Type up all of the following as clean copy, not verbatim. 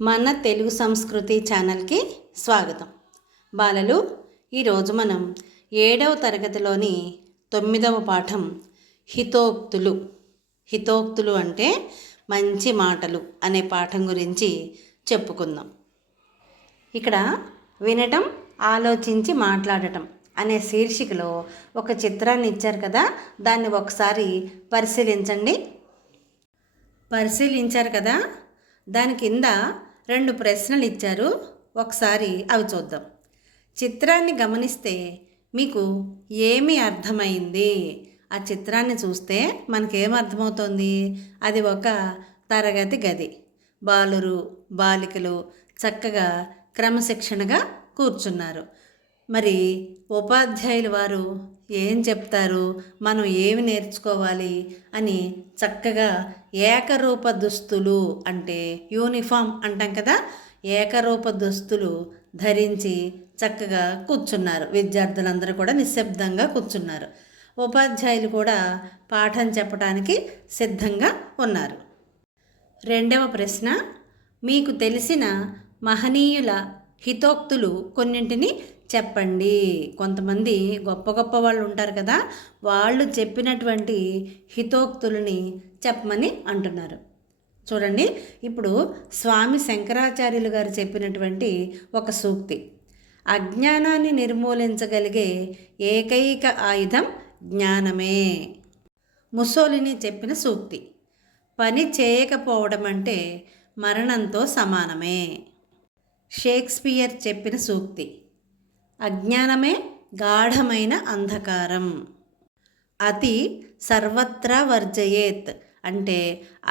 మన తెలుగు సంస్కృతి ఛానల్కి స్వాగతం. బాలలు, ఈరోజు మనం 7వ తరగతిలోని 9వ పాఠం హితోక్తులు. హితోక్తులు అంటే మంచి మాటలు అనే పాఠం గురించి చెప్పుకుందాం. ఇక్కడ వినటం, ఆలోచించి మాట్లాడటం అనే శీర్షికలో ఒక చిత్రాన్ని ఇచ్చారు కదా, దాన్ని ఒకసారి పరిశీలించారు కదా. దాని కింద 2 ప్రశ్నలు ఇచ్చారు. ఒకసారి అవి చూద్దాం. చిత్రాన్ని గమనిస్తే మీకు ఏమి అర్థమైంది? ఆ చిత్రాన్ని చూస్తే మనకేం అర్థమవుతుంది? అది ఒక తరగతి గది. బాలురు బాలికలు చక్కగా క్రమశిక్షణగా కూర్చున్నారు. మరి ఉపాధ్యాయులు వారు ఏం చెప్తారు, మనం ఏమి నేర్చుకోవాలి అని చక్కగా ఏకరూప దుస్తులు అంటే యూనిఫామ్ అంటాం కదా, ఏకరూప దుస్తులు ధరించి చక్కగా కూర్చున్నారు. విద్యార్థులందరూ కూడా నిశ్శబ్దంగా కూర్చున్నారు. ఉపాధ్యాయులు కూడా పాఠం చెప్పడానికి సిద్ధంగా ఉన్నారు. 2వ ప్రశ్న, మీకు తెలిసిన మహనీయుల హితోక్తులు కొన్నింటిని చెప్పండి. కొంతమంది గొప్ప గొప్ప వాళ్ళు ఉంటారు కదా, వాళ్ళు చెప్పినటువంటి హితోక్తులని చెప్పమని అంటున్నారు. చూడండి, ఇప్పుడు స్వామి శంకరాచార్యులు గారు చెప్పినటువంటి ఒక సూక్తి, అజ్ఞానాన్ని నిర్మూలించగలిగే ఏకైక ఆయుధం జ్ఞానమే. ముసోలిని చెప్పిన సూక్తి, పని చేయకపోవడం అంటే మరణంతో సమానమే. షేక్స్పియర్ చెప్పిన సూక్తి, అజ్ఞానమే గాఢమైన అంధకారం. అతి సర్వత్రా వర్జయేత్ అంటే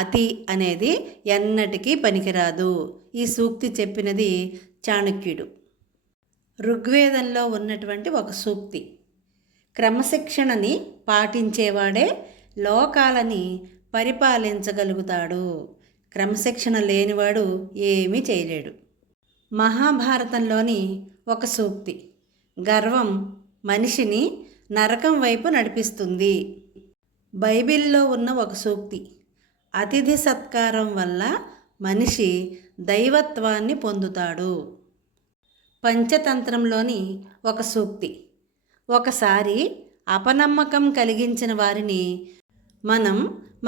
అతి అనేది ఎన్నటికీ పనికిరాదు. ఈ సూక్తి చెప్పినది చాణక్యుడు. ఋగ్వేదంలో ఉన్నటువంటి ఒక సూక్తి, క్రమశిక్షణని పాటించేవాడే లోకాలని పరిపాలించగలుగుతాడు, క్రమశిక్షణ లేనివాడు ఏమీ చేయలేడు. మహాభారతంలోని ఒక సూక్తి, గర్వం మనిషిని నరకం వైపు నడిపిస్తుంది. బైబిల్లో ఉన్న ఒక సూక్తి, అతిథి సత్కారం వల్ల మనిషి దైవత్వాన్ని పొందుతాడు. పంచతంత్రంలోని ఒక సూక్తి, ఒకసారి అపనమ్మకం కలిగించిన వారిని మనం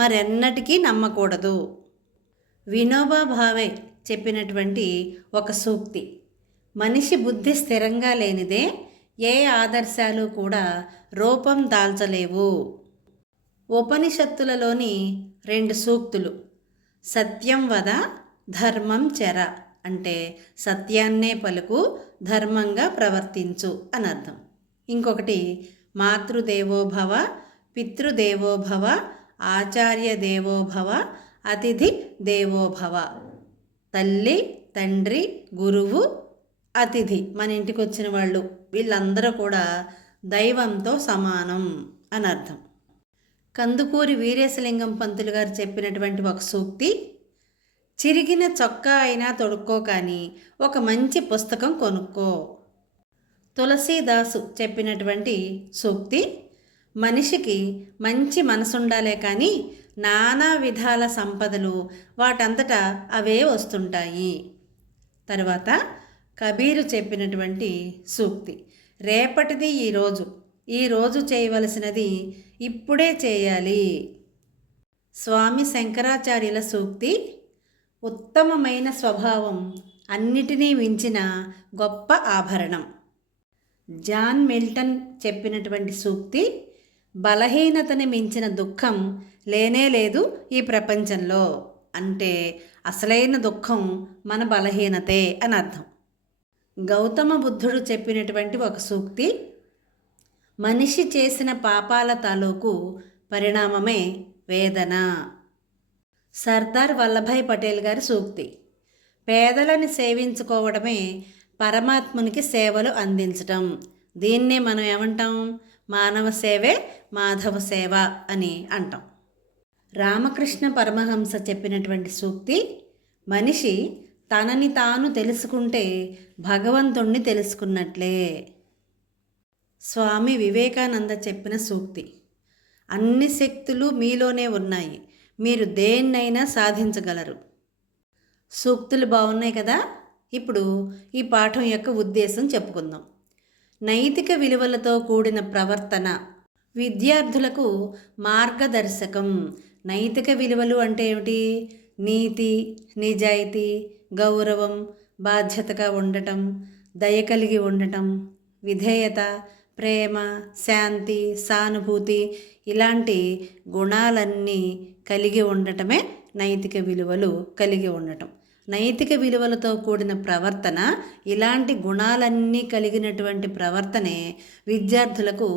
మరెన్నటికీ నమ్మకూడదు. వినోబా భావే చెప్పినటువంటి ఒక సూక్తి, మనిషి బుద్ధి స్థిరంగా లేనిదే ఏ ఆదర్శాలు కూడా రూపం దాల్చలేవు. ఉపనిషత్తులలోని 2 సూక్తులు, సత్యం వద ధర్మం చెర అంటే సత్యాన్నే పలుకు, ధర్మంగా ప్రవర్తించు అని అర్థం. ఇంకొకటి, మాతృదేవోభవ పితృదేవోభవ ఆచార్య దేవోభవ అతిథి దేవోభవ. తల్లి, తండ్రి, గురువు, అతిథి మన ఇంటికి వచ్చిన వాళ్ళు, వీళ్ళందరూ కూడా దైవంతో సమానం అని అర్థం. కందుకూరి వీరేశలింగం పంతులు గారు చెప్పినటువంటి ఒక సూక్తి, చిరిగిన చొక్కా అయినా తొడుక్కో కానీ ఒక మంచి పుస్తకం కొనుక్కో. తులసీదాసు చెప్పినటువంటి సూక్తి, మనిషికి మంచి మనసుండాలే కానీ నానా విధాల సంపదలు వాటంతటా అవే వస్తుంటాయి. తర్వాత కబీరు చెప్పినటువంటి సూక్తి, రేపటిది ఈరోజు చేయవలసినది ఇప్పుడే చేయాలి. స్వామి శంకరాచార్యుల సూక్తి, ఉత్తమమైన స్వభావం అన్నిటినీ మించిన గొప్ప ఆభరణం. జాన్ మిల్టన్ చెప్పినటువంటి సూక్తి, బలహీనతని మించిన దుఃఖం లేనే లేదు ఈ ప్రపంచంలో. అంటే అసలైన దుఃఖం మన బలహీనతే అని అర్థం. గౌతమ బుద్ధుడు చెప్పినటువంటి ఒక సూక్తి, మనిషి చేసిన పాపాల తాలూకు పరిణామమే వేదన. సర్దార్ వల్లభాయ్ పటేల్ గారి సూక్తి, పేదలని సేవించుకోవడమే పరమాత్మునికి సేవలు అందించటం. దీన్నే మనం ఏమంటాం? మానవ సేవే మాధవ సేవ అని అంటాం. రామకృష్ణ పరమహంస చెప్పినటువంటి సూక్తి, మనిషి తనని తాను తెలుసుకుంటే భగవంతుణ్ణి తెలుసుకున్నట్లే. స్వామి వివేకానంద చెప్పిన సూక్తి, అన్ని శక్తులు మీలోనే ఉన్నాయి, మీరు దేన్నైనా సాధించగలరు. సూక్తులు బాగున్నాయి కదా. ఇప్పుడు ఈ పాఠం యొక్క ఉద్దేశం చెప్పుకుందాం. నైతిక విలువలతో కూడిన ప్రవర్తన విద్యార్థులకు మార్గదర్శకం. నైతిక విలువలు అంటే ఏమిటి? నీతి, నిజాయితీ, గౌరవం, బాధ్యతగా ఉండటం, దయ కలిగి ఉండటం, విధేయత, ప్రేమ, శాంతి, సానుభూతి ఇలాంటి గుణాలన్నీ కలిగి ఉండటమే నైతిక విలువలు కలిగి ఉండటం. నైతిక విలువలతో కూడిన ప్రవర్తన, ఇలాంటి గుణాలన్నీ కలిగినటువంటి ప్రవర్తనే విద్యార్థులకు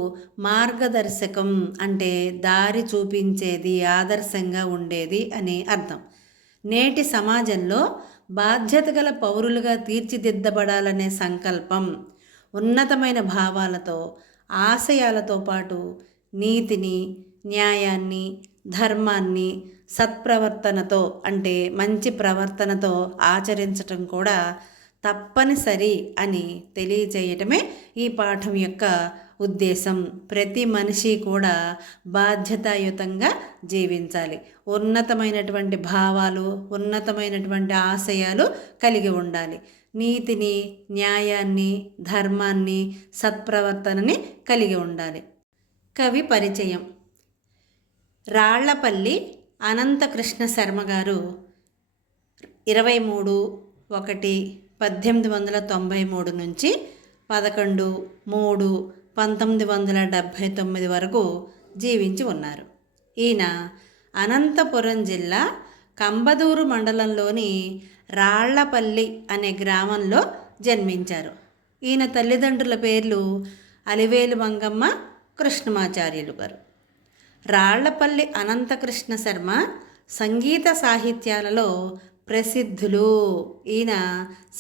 మార్గదర్శకం, అంటే దారి చూపించేది, ఆదర్శంగా ఉండేది అని అర్థం. నేటి సమాజంలో బాధ్యత గల పౌరులుగా తీర్చిదిద్దబడాలనే సంకల్పం ఉన్నతమైన భావాలతో, ఆశయాలతో పాటు నీతిని, న్యాయాన్ని, ధర్మాన్ని సత్ప్రవర్తనతో అంటే మంచి ప్రవర్తనతో ఆచరించటం కూడా తప్పనిసరి అని తెలియజేయటమే ఈ పాఠం యొక్క ఉద్దేశం. ప్రతి మనిషి కూడా బాధ్యతాయుతంగా జీవించాలి. ఉన్నతమైనటువంటి భావాలు, ఉన్నతమైనటువంటి ఆశయాలు కలిగి ఉండాలి. నీతిని, న్యాయాన్ని, ధర్మాన్ని, సత్ప్రవర్తనని కలిగి ఉండాలి. కవి పరిచయం. రాళ్లపల్లి అనంతకృష్ణ శర్మ గారు 23/1/1893 నుంచి 11/3/1979 వరకు జీవించి ఉన్నారు. ఈయన అనంతపురం జిల్లా కంబదూరు మండలంలోని రాళ్లపల్లి అనే గ్రామంలో జన్మించారు. ఈయన తల్లిదండ్రుల పేర్లు అలివేలు మంగమ్మ, కృష్ణమాచార్యులు గారు. రాళ్లపల్లి అనంతకృష్ణ శర్మ సంగీత సాహిత్యాలలో ప్రసిద్ధులు. ఈయన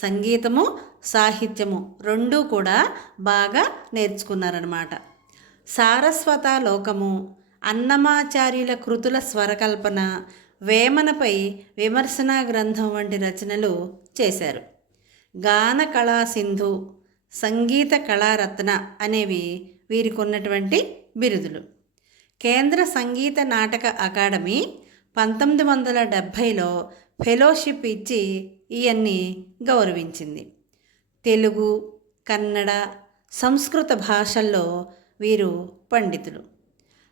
సంగీతము, సాహిత్యము రెండూ కూడా బాగా నేర్చుకున్నారన్నమాట. సారస్వత లోకము, అన్నమాచార్యుల కృతుల స్వరకల్పన, వేమనపై విమర్శనా గ్రంథం వంటి రచనలు చేశారు. గాన కళా సింధు, సంగీత కళారత్న అనేవి వీరికి ఉన్నటువంటి బిరుదులు. కేంద్ర సంగీత నాటక అకాడమీ 1970లో ఫెలోషిప్ ఇచ్చి ఈయన్ని గౌరవించింది. తెలుగు, కన్నడ, సంస్కృత భాషల్లో వీరు పండితులు.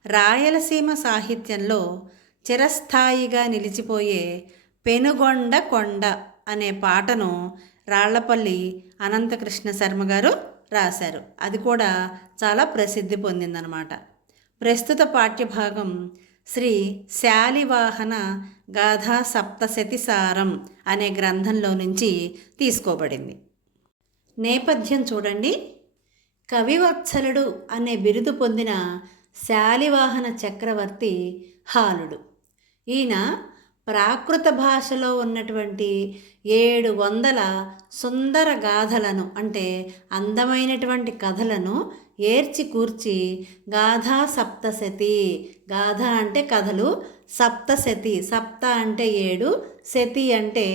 రాయలసీమ సాహిత్యంలో చిరస్థాయిగా నిలిచిపోయే పెనుగొండ కొండ అనే పాటను రాళ్లపల్లి అనంతకృష్ణ శర్మ గారు రాశారు. అది కూడా చాలా ప్రసిద్ధి పొందిందనమాట. ప్రస్తుత పాఠ్యభాగం శ్రీ శాలివాహన గాథా సప్తశతి సారం అనే గ్రంథంలో నుంచి తీసుకోబడింది. నేపథ్యం చూడండి. కవివత్సలుడు అనే బిరుదు పొందిన శాలివాహన చక్రవర్తి హాలుడు. ఈయన ప్రాకృత భాషలో ఉన్నటువంటి 700 సుందర గాథలను అంటే అందమైనటువంటి కథలను ఏర్చి కూర్చి గాథా సప్తశతి, గాథ అంటే కథలు, సప్తశతి, సప్త అంటే 7, శతి అంటే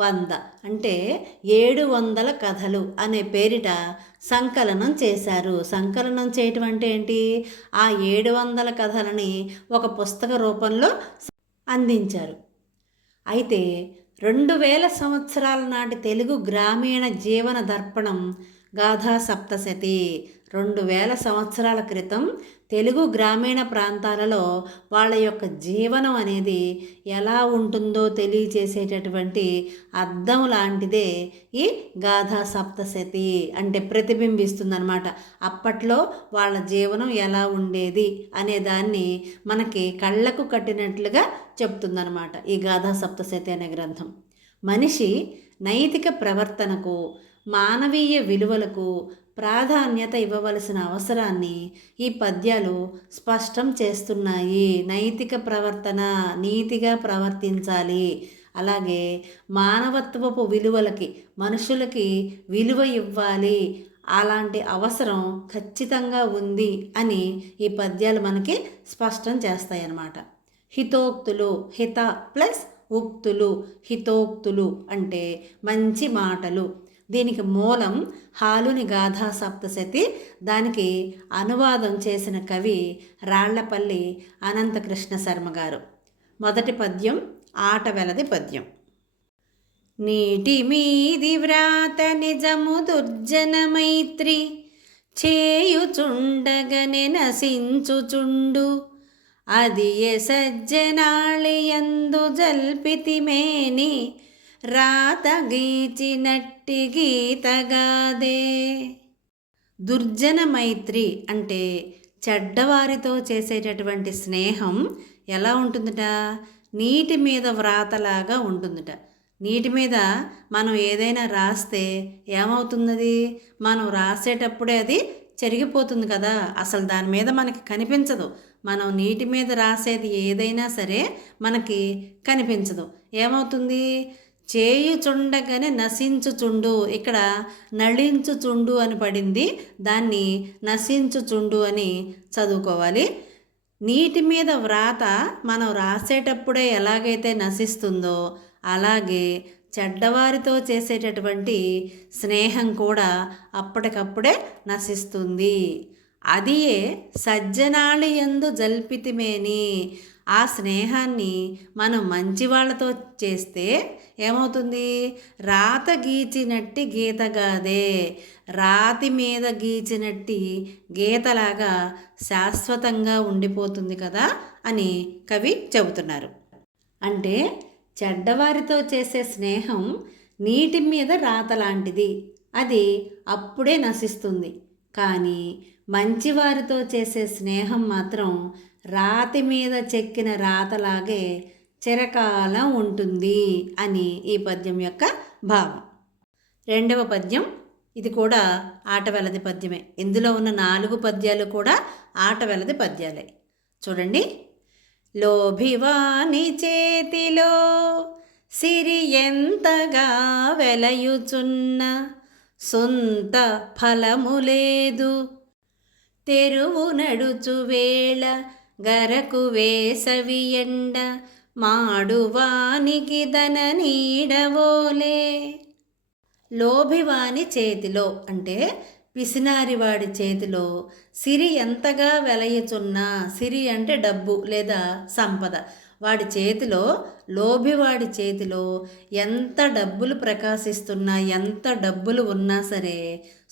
100, అంటే 700 కథలు అనే పేరిట సంకలనం చేశారు. సంకలనం చేయటం అంటే ఏంటి? ఆ 700 కథలని ఒక పుస్తక రూపంలో అందించారు. అయితే 2000 సంవత్సరాల నాటి తెలుగు గ్రామీణ జీవన దర్పణం గాథా సప్తశతి. 2000 సంవత్సరాల క్రితం తెలుగు గ్రామీణ ప్రాంతాలలో వాళ్ళ యొక్క జీవనం అనేది ఎలా ఉంటుందో తెలియచేసేటటువంటి అద్దం లాంటిదే ఈ గాథా సప్తశతి. అంటే ప్రతిబింబిస్తుందన్నమాట. అప్పట్లో వాళ్ళ జీవనం ఎలా ఉండేది అనే దాన్ని మనకి కళ్ళకు కట్టినట్లుగా చెప్తుందన్నమాట ఈ గాథా సప్తశతి అనే గ్రంథం. మనిషి నైతిక ప్రవర్తనకు, మానవీయ విలువలకు ప్రాధాన్యత ఇవ్వవలసిన అవసరాన్ని ఈ పద్యాలు స్పష్టం చేస్తున్నాయి. నైతిక ప్రవర్తన, నీతిగా ప్రవర్తించాలి. అలాగే మానవత్వపు విలువలకి, మనుషులకి విలువ ఇవ్వాలి. అలాంటి అవసరం ఖచ్చితంగా ఉంది అని ఈ పద్యాలు మనకి స్పష్టం చేస్తాయన్నమాట. హితోక్తులు, హిత ప్లస్ ఉక్తులు, హితోక్తులు అంటే మంచి మాటలు. దీనికి మూలం హాలుని గాథా సప్తశతి. దానికి అనువాదం చేసిన కవి రాళ్లపల్లి అనంతకృష్ణ శర్మ గారు. మొదటి పద్యం ఆటవెలది పద్యం. నీటి మీది వ్రాత నిజము దుర్జన మైత్రి చేయుచుండగనే నశించుచుండు అది సజ్జనాళియందు జల్పితిమేని రాత గీచినట్టి గీతగాదే. దుర్జన మైత్రి అంటే చెడ్డవారితో చేసేటటువంటి స్నేహం ఎలా ఉంటుందట? నీటి మీద వ్రాతలాగా ఉంటుందట. నీటి మీద మనం ఏదైనా రాస్తే ఏమవుతున్నది? మనం రాసేటప్పుడే అది చెరిగిపోతుంది కదా, అసలు దాని మీద మనకి కనిపించదు. మనం నీటి మీద రాసేది ఏదైనా సరే మనకి కనిపించదు. ఏమవుతుంది? చేయుచుండగానే నశించుచుండు, ఇక్కడ నళించుచుండు అని పడింది, దాన్ని నశించుచుండు అని చదువుకోవాలి. నీటి మీద వ్రాత మనం రాసేటప్పుడే ఎలాగైతే నశిస్తుందో అలాగే చెడ్డవారితో చేసేటటువంటి స్నేహం కూడా అప్పటికప్పుడే నశిస్తుంది. అదియే సజ్జనాళియందు జల్పితిమేని, ఆ స్నేహాన్ని మనం మంచి వాళ్ళతో చేస్తే ఏమవుతుంది? రాత గీచినట్టి గీతగాదే, రాతి మీద గీచినట్టి గీతలాగా శాశ్వతంగా ఉండిపోతుంది కదా అని కవి చెబుతున్నారు. అంటే చెడ్డవారితో చేసే స్నేహం నీటి మీద రాత లాంటిది, అది అప్పుడే నశిస్తుంది. కానీ మంచివారితో చేసే స్నేహం మాత్రం రాతి మీద చెక్కిన రాతలాగే చిరకాలం ఉంటుంది అని ఈ పద్యం యొక్క భావం. రెండవ పద్యం, ఇది కూడా ఆటవెలది పద్యమే. ఇందులో ఉన్న 4 పద్యాలు కూడా ఆటవెలది పద్యాలే. చూడండి. లోభివాని చేతిలో సిరి ఎంతగా వెలయుచున్న సొంత ఫలము లేదు, తెరువు నడుచు వేళ గరకు వేసవి ఎండ మాడువానికి దన నీడవోలే. లోభివాని చేతిలో అంటే పిసినారివాడి చేతిలో సిరి ఎంతగా వెలయుచున్నా, సిరి అంటే డబ్బు లేదా సంపద, వాడి చేతిలో, లోభివాడి చేతిలో ఎంత డబ్బులు ప్రకాశిస్తున్నా, ఎంత డబ్బులు ఉన్నా సరే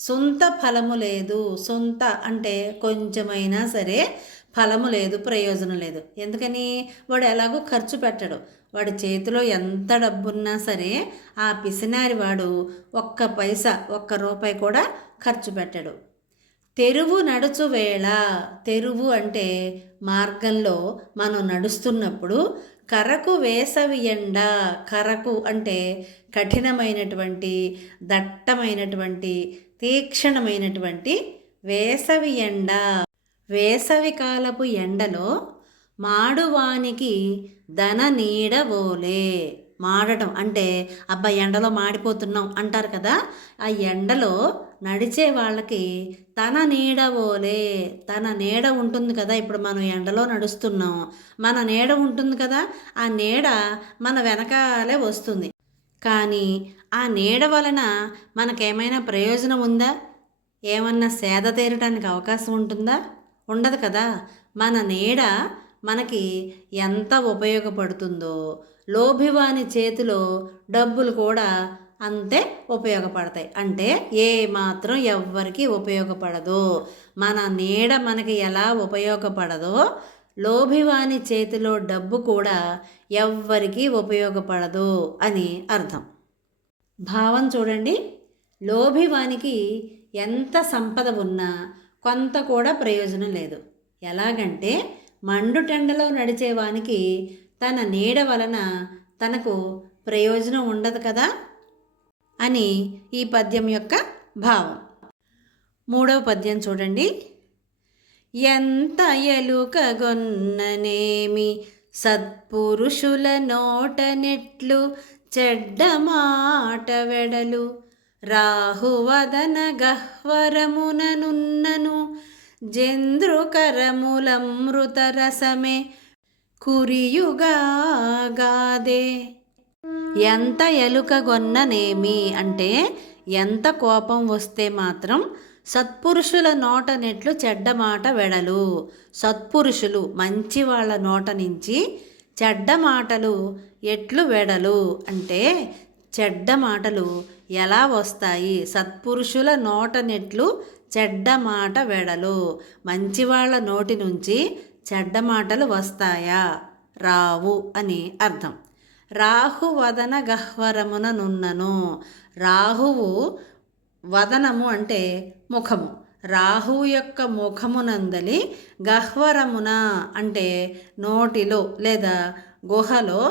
సొంత ఫలము లేదు. సొంత అంటే కొంచెమైనా సరే ఫలము లేదు, ప్రయోజనం లేదు. ఎందుకని? వాడు ఎలాగో ఖర్చు పెట్టడు. వాడి చేతిలో ఎంత డబ్బున్నా సరే ఆ పిసినారి వాడు ఒక్క పైసా, ఒక్క రూపాయి కూడా ఖర్చు పెట్టడు. తెరువు నడుచు వేళ, తెరువు అంటే మార్గంలో మనం నడుస్తున్నప్పుడు, కరకు వేసవి ఎండ, కరకు అంటే కఠినమైనటువంటి, దట్టమైనటువంటి, తీక్షణమైనటువంటి వేసవి ఎండ, వేసవి కాలపు ఎండలో మాడువానికి దన నీడవోలే. మాడటం అంటే అబ్బా ఎండలో మాడిపోతున్నాం అంటారు కదా, ఆ ఎండలో నడిచే వాళ్ళకి తన నీడవోలే, తన నీడ ఉంటుంది కదా. ఇప్పుడు మనం ఎండలో నడుస్తున్నాం, మన నీడ ఉంటుంది కదా, ఆ నీడ మన వెనకాలే వస్తుంది. కానీ ఆ నీడ వలన మనకేమైనా ప్రయోజనం ఉందా? ఏమన్నా సేద తీరటానికి అవకాశం ఉంటుందా? ఉండదు కదా. మన నీడ మనకి ఎంత ఉపయోగపడుతుందో, లోభివాని చేతిలో డబ్బులు కూడా అంతే ఉపయోగపడతాయి. అంటే ఏ మాత్రం ఎవ్వరికి ఉపయోగపడదు. మన నీడ మనకి ఎలా ఉపయోగపడదో, లోభివాని చేతిలో డబ్బు కూడా ఎవ్వరికి ఉపయోగపడదు అని అర్థం. భావం చూడండి. లోభివానికి ఎంత సంపద ఉన్నా కొంత కూడా ప్రయోజనం లేదు. ఎలాగంటే మండుటెండలో నడిచేవానికి తన నీడ వలన తనకు ప్రయోజనం ఉండదు కదా అని ఈ పద్యం యొక్క భావం. మూడవ పద్యం చూడండి. ఎంత ఎలుకగొన్ననేమి సత్పురుషుల నోట నెట్లు చెడ్డ మాట వెడలు, రాహువదన గహ్వరముననున్నను జంద్రుకరములమృత రసమే కురియుగాదే. ఎంత ఎలుకగొన్ననేమి అంటే ఎంత కోపం వస్తే మాత్రం సత్పురుషుల నోట నెట్లు చెడ్డ మాట వెడలు. సత్పురుషులు మంచి వాళ్ళ నోట నుంచి చెడ్డ మాటలు ఎట్లు వెడలు అంటే చెడ్డ మాటలు ఎలా వస్తాయి? సత్పురుషుల నోట నెట్లు చెడ్డ మాట వెడలు. మంచివాళ్ళ నోటి నుంచి చెడ్డ మాటలు వస్తాయా? రావు అని అర్థం. రాహు వదన గహ్వరమున నున్నను. రాహువు వదనము అంటే ముఖము. రాహువు యొక్క ముఖమునందలి గహ్వరమున అంటే నోటిలో లేదా గుహలో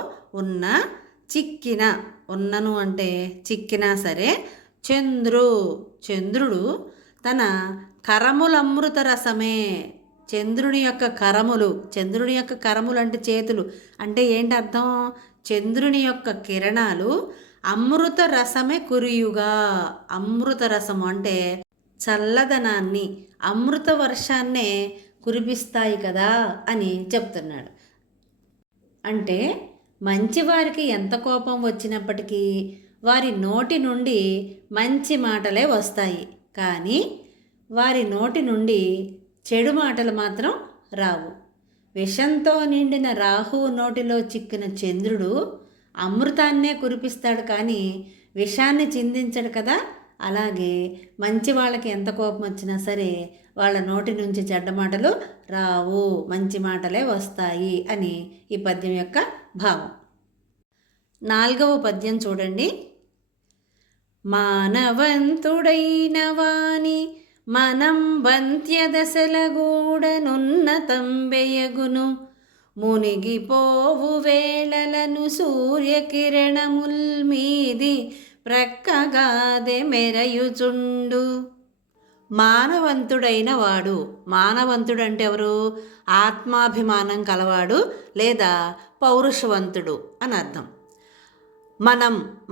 ఉన్న చిక్కిన, ఉన్నను అంటే చిక్కినా సరే, చంద్రుడు తన కరములమృత రసమే. చంద్రుని యొక్క కరములు అంటే చేతులు అంటే ఏంటి అర్థం? చంద్రుని యొక్క కిరణాలు అమృత రసమే కురియుగా. అమృత రసము అంటే చల్లదనాన్ని, అమృత వర్షాన్నే కురిపిస్తాయి కదా అని చెప్తున్నాడు. అంటే మంచివారికి ఎంత కోపం వచ్చినప్పటికీ వారి నోటి నుండి మంచి మాటలే వస్తాయి, కానీ వారి నోటి నుండి చెడు మాటలు మాత్రం రావు. విషంతో నిండిన రాహువు నోటిలో చిక్కిన చంద్రుడు అమృతాన్నే కురిపిస్తాడు, కానీ విషాన్ని చిందించడు కదా. అలాగే మంచి వాళ్ళకి ఎంత కోపం వచ్చినా సరే వాళ్ళ నోటి నుంచి చెడ్డ మాటలు రావు, మంచి మాటలే వస్తాయి అని ఈ పద్యం యొక్క భావం. 4వ పద్యం చూడండి. మానవంతుడైన వాని మనం వంత్యదశలగూడనున్నతంబెయగును. మునిగిపోవు వేళలను సూర్యకిరణముల్ మీది ప్రక్కగాదె మెరయుచుండు. మానవంతుడైన వాడు. మానవంతుడు అంటే ఎవరు? ఆత్మాభిమానం కలవాడు లేదా పౌరుషవంతుడు అని అర్థం.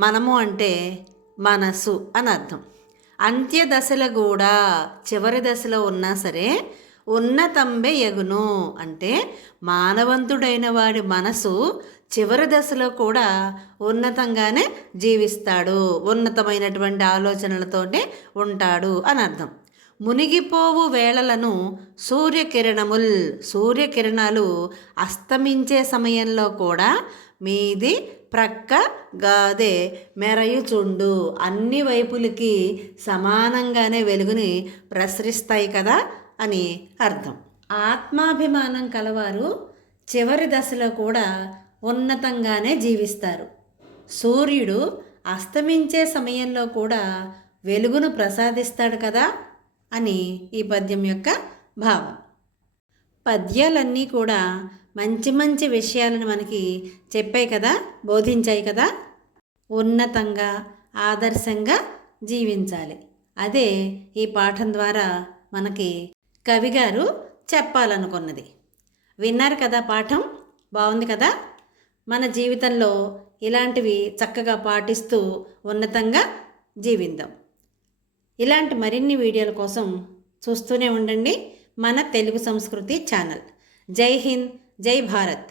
మనము అంటే మనసు అని అర్థం. అంత్యదశల కూడా, చివరి దశలో ఉన్నా సరే, ఉన్నతంబె ఎగును అంటే మానవంతుడైన వాడి మనసు చివరి దశలో కూడా ఉన్నతంగానే జీవిస్తాడు, ఉన్నతమైనటువంటి ఆలోచనలతోనే ఉంటాడు అని అర్థం. మునిగిపోవు వేళలను సూర్యకిరణాలు అస్తమించే సమయంలో కూడా మీది ప్రక్క గాదే మెరయుచుండు. అన్ని వైపులకి సమానంగానే వెలుగుని ప్రసరిస్తాయి కదా అని అర్థం. ఆత్మాభిమానం కలవారు చివరి దశలో కూడా ఉన్నతంగానే జీవిస్తారు. సూర్యుడు అస్తమించే సమయంలో కూడా వెలుగును ప్రసాదిస్తాడు కదా అని ఈ పద్యం యొక్క భావం. పద్యాలన్నీ కూడా మంచి మంచి విషయాలను మనకి చెప్పాయి కదా, బోధించాయి కదా. ఉన్నతంగా, ఆదర్శంగా జీవించాలి. అదే ఈ పాఠం ద్వారా మనకి కవిగారు చెప్పాలనుకున్నది. విన్నారు కదా పాఠం? బాగుంది కదా. మన జీవితంలో ఇలాంటివి చక్కగా పాటిస్తూ ఉన్నతంగా జీవిద్దాం. ఇలాంటి మరిన్ని వీడియోల కోసం చూస్తూనే ఉండండి మన తెలుగు సంస్కృతి ఛానల్. జై హింద్, జై భారత్.